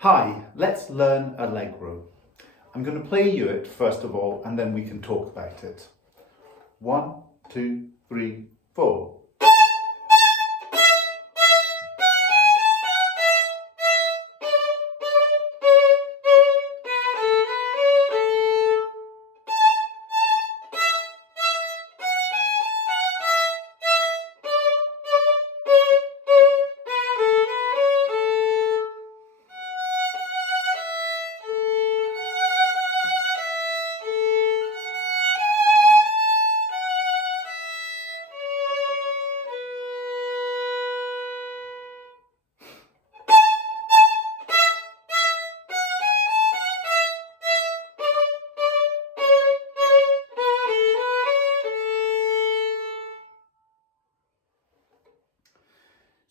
Hi, let's learn Allegro. I'm going to play you it first of all, and then we can talk about it. 1, 2, 3, 4.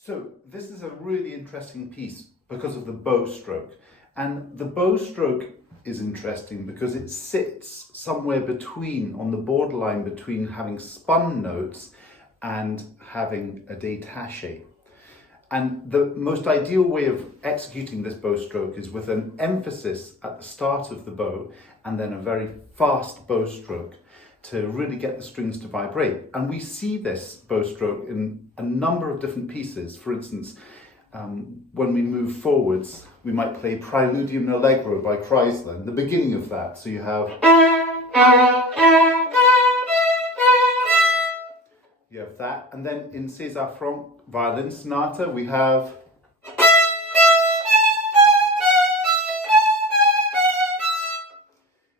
So this is a really interesting piece because of the bow stroke. And the bow stroke is interesting because it sits somewhere between, on the borderline between having spun notes and having a détaché. And the most ideal way of executing this bow stroke is with an emphasis at the start of the bow and then a very fast bow stroke to really get the strings to vibrate. And we see this bow stroke in a number of different pieces. For instance, when we move forwards, we might play Preludium Allegro by Chrysler, the beginning of that. So you have that, and then in César Franck Violin Sonata, we have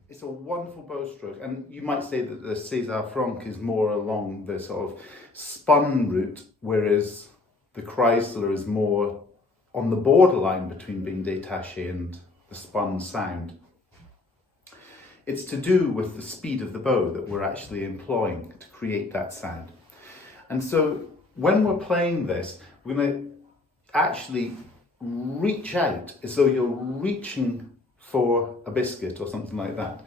it's a wonderful bow stroke, and you might say that the César Franck is more along the sort of spun route, whereas the Chrysler is more on the borderline between being détaché and the spun sound. It's to do with the speed of the bow that we're actually employing to create that sound. And so when we're playing this, we're going to actually reach out as though you're reaching for a biscuit or something like that.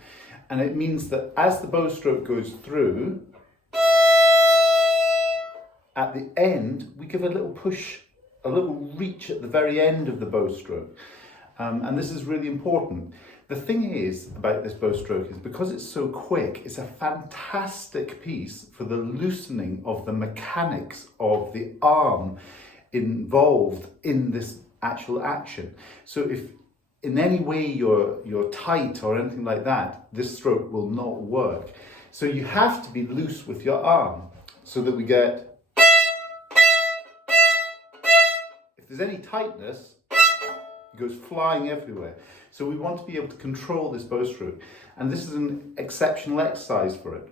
And it means that as the bow stroke goes through, at the end, we give a little push, a little reach at the very end of the bow stroke. And this is really important. The thing is about this bow stroke is because it's so quick, it's a fantastic piece for the loosening of the mechanics of the arm involved in this actual action. So if in any way you're tight or anything like that, this stroke will not work. So you have to be loose with your arm so that we get, if there's any tightness, it goes flying everywhere. So we want to be able to control this bow stroke, and this is an exceptional exercise for it.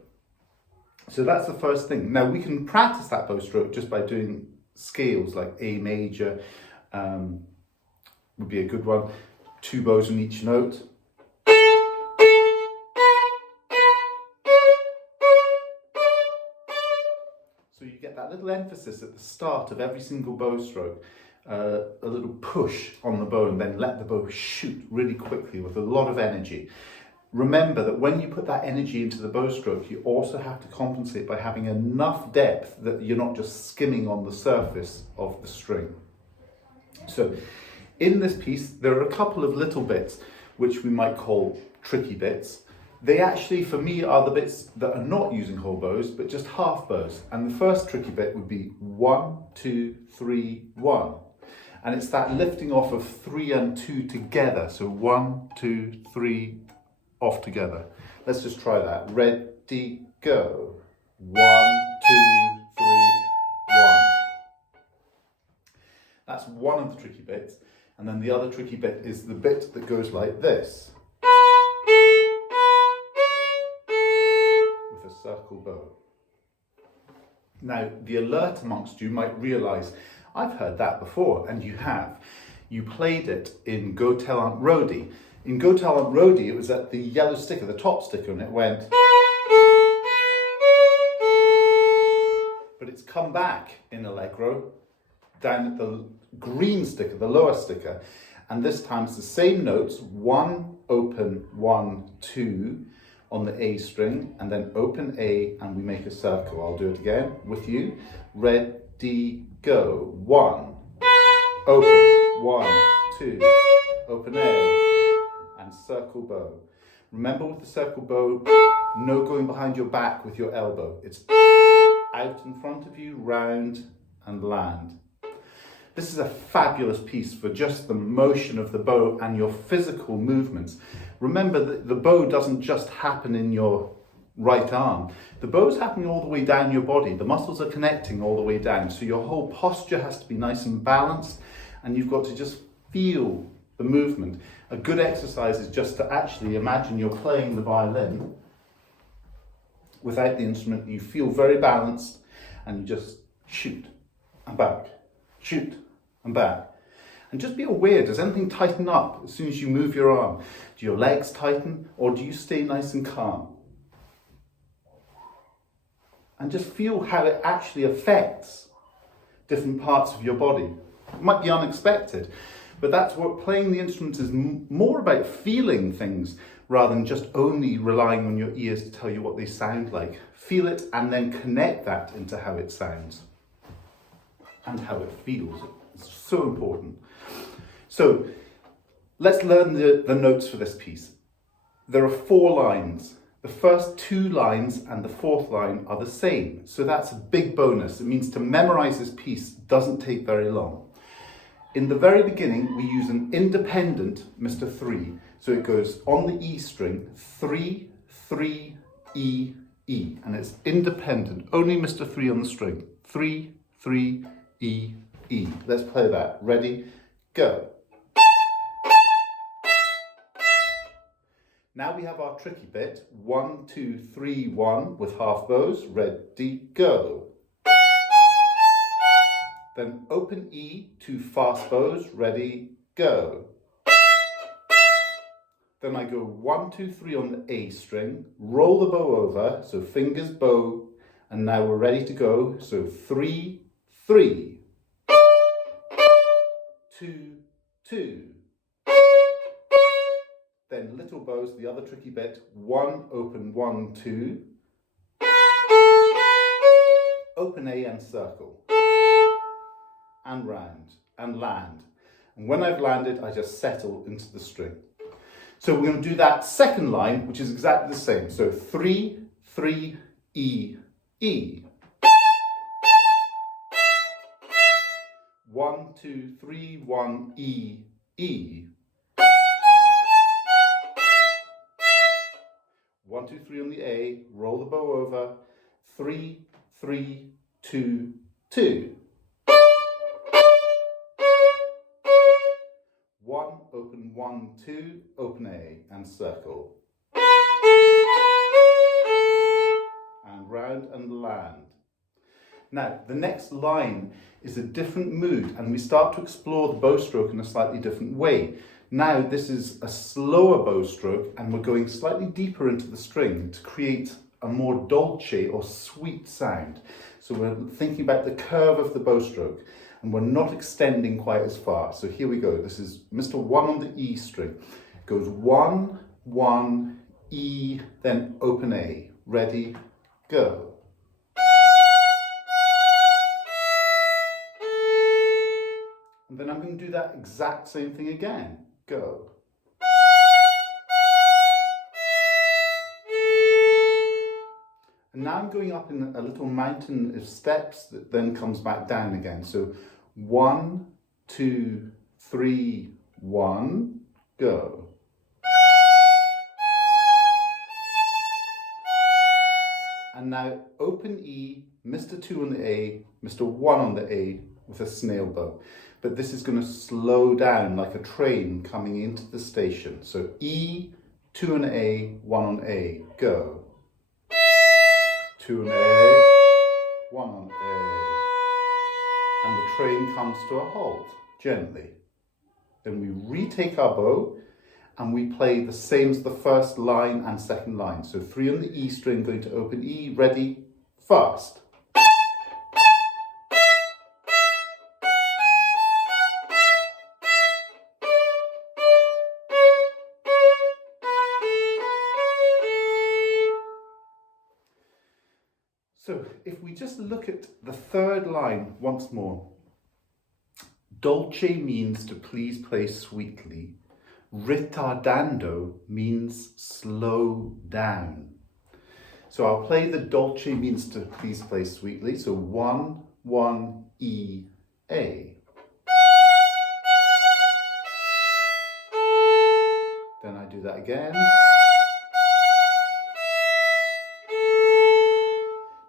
So that's the first thing. Now we can practice that bow stroke just by doing scales like A major would be a good one. 2 bows on each note. So you get that little emphasis at the start of every single bow stroke. A little push on the bow, and then let the bow shoot really quickly with a lot of energy. Remember that when you put that energy into the bow stroke, you also have to compensate by having enough depth that you're not just skimming on the surface of the string. So in this piece, there are a couple of little bits which we might call tricky bits. They actually, for me, are the bits that are not using whole bows, but just half bows. And the first tricky bit would be 1, 2, 3, 1. And it's that lifting off of 3 and 2 together. So 1, 2, 3, off together. Let's just try that. Ready, go. 1, 2, 3, 1. That's one of the tricky bits. And then the other tricky bit is the bit that goes like this, with a circle bow. Now, the alert amongst you might realise, I've heard that before, and you have. You played it in Go Tell Aunt Rhody. In Go Tell Aunt Rhody, it was at the yellow sticker, the top sticker, and it went. But it's come back in Allegro, down at the green sticker, the lower sticker, and this time it's the same notes, 1, open, 1, 2 on the A string, and then open A, and we make a circle. I'll do it again with you. Ready, go. 1, open, 1, 2, open A, and circle bow. Remember with the circle bow, no going behind your back with your elbow. It's out in front of you, round and land. This is a fabulous piece for just the motion of the bow and your physical movements. Remember that the bow doesn't just happen in your right arm. The bow's happening all the way down your body. The muscles are connecting all the way down. So your whole posture has to be nice and balanced, and you've got to just feel the movement. A good exercise is just to actually imagine you're playing the violin without the instrument. You feel very balanced and you just shoot and back, shoot and back. And just be aware, does anything tighten up as soon as you move your arm? Do your legs tighten, or do you stay nice and calm? And just feel how it actually affects different parts of your body. It might be unexpected, but that's what playing the instrument is more about, feeling things rather than just only relying on your ears to tell you what they sound like. Feel it and then connect that into how it sounds and how it feels. It's so important. So let's learn the notes for this piece. There are 4 lines. The first 2 lines and the 4th line are the same. So that's a big bonus. It means to memorize this piece doesn't take very long. In the very beginning, we use an independent Mr. 3. So it goes on the E string, 3, 3, E, E. And it's independent, only Mr. 3 on the string. 3, 3, E, E. Let's play that. Ready? Go. Now we have our tricky bit. 1, 2, 3, 1 with half bows. Ready, go. Then open E, 2 fast bows. Ready, go. Then I go 1, 2, 3 on the A string. Roll the bow over, so fingers bow. And now we're ready to go. So 3, 3. 2, 2. Then little bows, the other tricky bit. 1, open, 1, 2. Open A and circle. And round and land. And when I've landed, I just settle into the string. So we're going to do that second line, which is exactly the same. So 3, 3, E, E. 1, 2, 3, 1, E, E. 1, 2, 3 on the A, roll the bow over, 3, 3, 2, 2. 1, open 1, 2, open A and circle. And round and land. Now, the next line is a different mood, and we start to explore the bow stroke in a slightly different way. Now, this is a slower bow stroke, and we're going slightly deeper into the string to create a more dolce or sweet sound. So we're thinking about the curve of the bow stroke, and we're not extending quite as far. So here we go. This is Mr. 1 on the E string. It goes 1, 1, E, then open A. Ready, go. And then I'm going to do that exact same thing again. Go. And now I'm going up in a little mountain of steps that then comes back down again. So 1, 2, 3, 1, go. And now open E, Mr. 2 on the A, Mr. 1 on the A with a snail bow. But this is going to slow down like a train coming into the station. So E, 2 on A, 1 on A, go. 2 on A, 1 on A. And the train comes to a halt, gently. Then we retake our bow and we play the same as the first line and second line. So 3 on the E string, going to open E, ready, fast. So if we just look at the third line once more, dolce means to please play sweetly. Ritardando means slow down. So I'll play the dolce means to please play sweetly. So 1, 1, E, A. Then I do that again.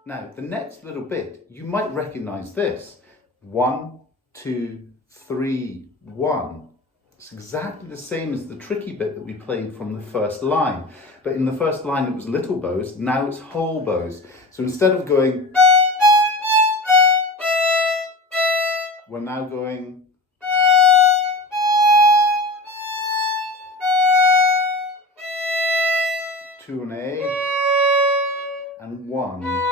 Now, the next little bit, you might recognize this. 1, 2, 3, 1. It's exactly the same as the tricky bit that we played from the first line. But in the first line it was little bows, now it's whole bows. So instead of going, we're now going, two and A, and 1.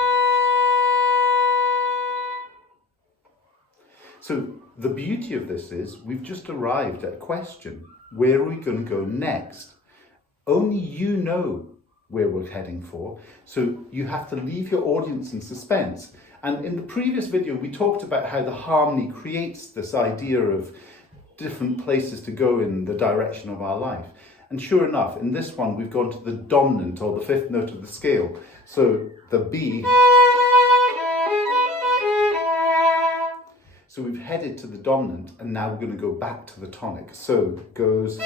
So the beauty of this is we've just arrived at a question. Where are we going to go next? Only you know where we're heading for. So you have to leave your audience in suspense. And in the previous video, we talked about how the harmony creates this idea of different places to go in the direction of our life. And sure enough, in this one, we've gone to the dominant or the fifth note of the scale. So the B. So we've headed to the dominant and now we're going to go back to the tonic. So it goes,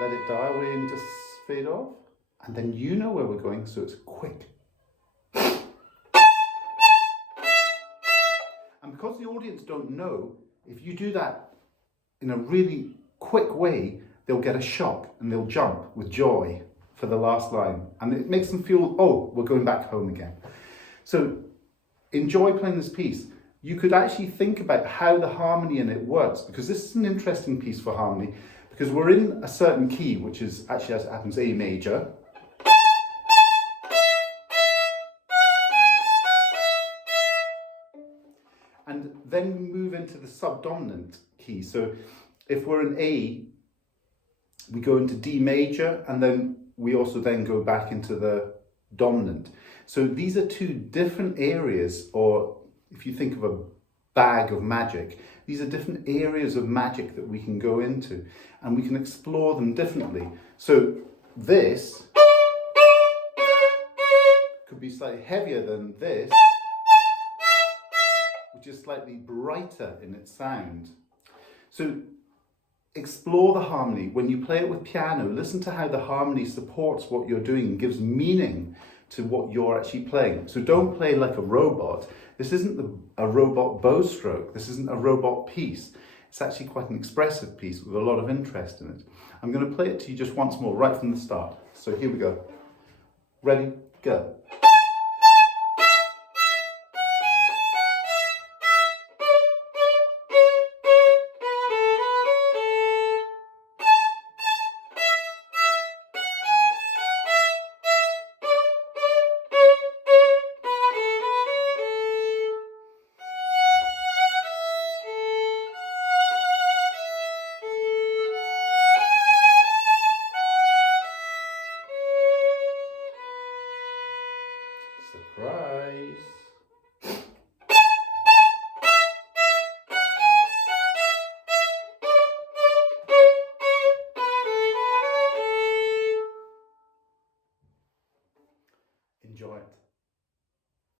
let it die away and just fade off. And then you know where we're going, so it's quick. And because the audience don't know, if you do that in a really quick way, they'll get a shock and they'll jump with joy for the last line. And it makes them feel, oh, we're going back home again. So enjoy playing this piece. You could actually think about how the harmony in it works, because this is an interesting piece for harmony, because we're in a certain key, which is actually, as it happens, A major. And then we move into the subdominant key. So if we're in A, we go into D major, and then we also then go back into the dominant. So these are two different areas, or if you think of a bag of magic, these are different areas of magic that we can go into, and we can explore them differently. So this could be slightly heavier than this, which is slightly brighter in its sound. So explore the harmony. When you play it with piano, listen to how the harmony supports what you're doing and gives meaning to what you're actually playing. So don't play like a robot. This isn't a robot bow stroke. This isn't a robot piece. It's actually quite an expressive piece with a lot of interest in it. I'm going to play it to you just once more, right from the start. So here we go. Ready, go.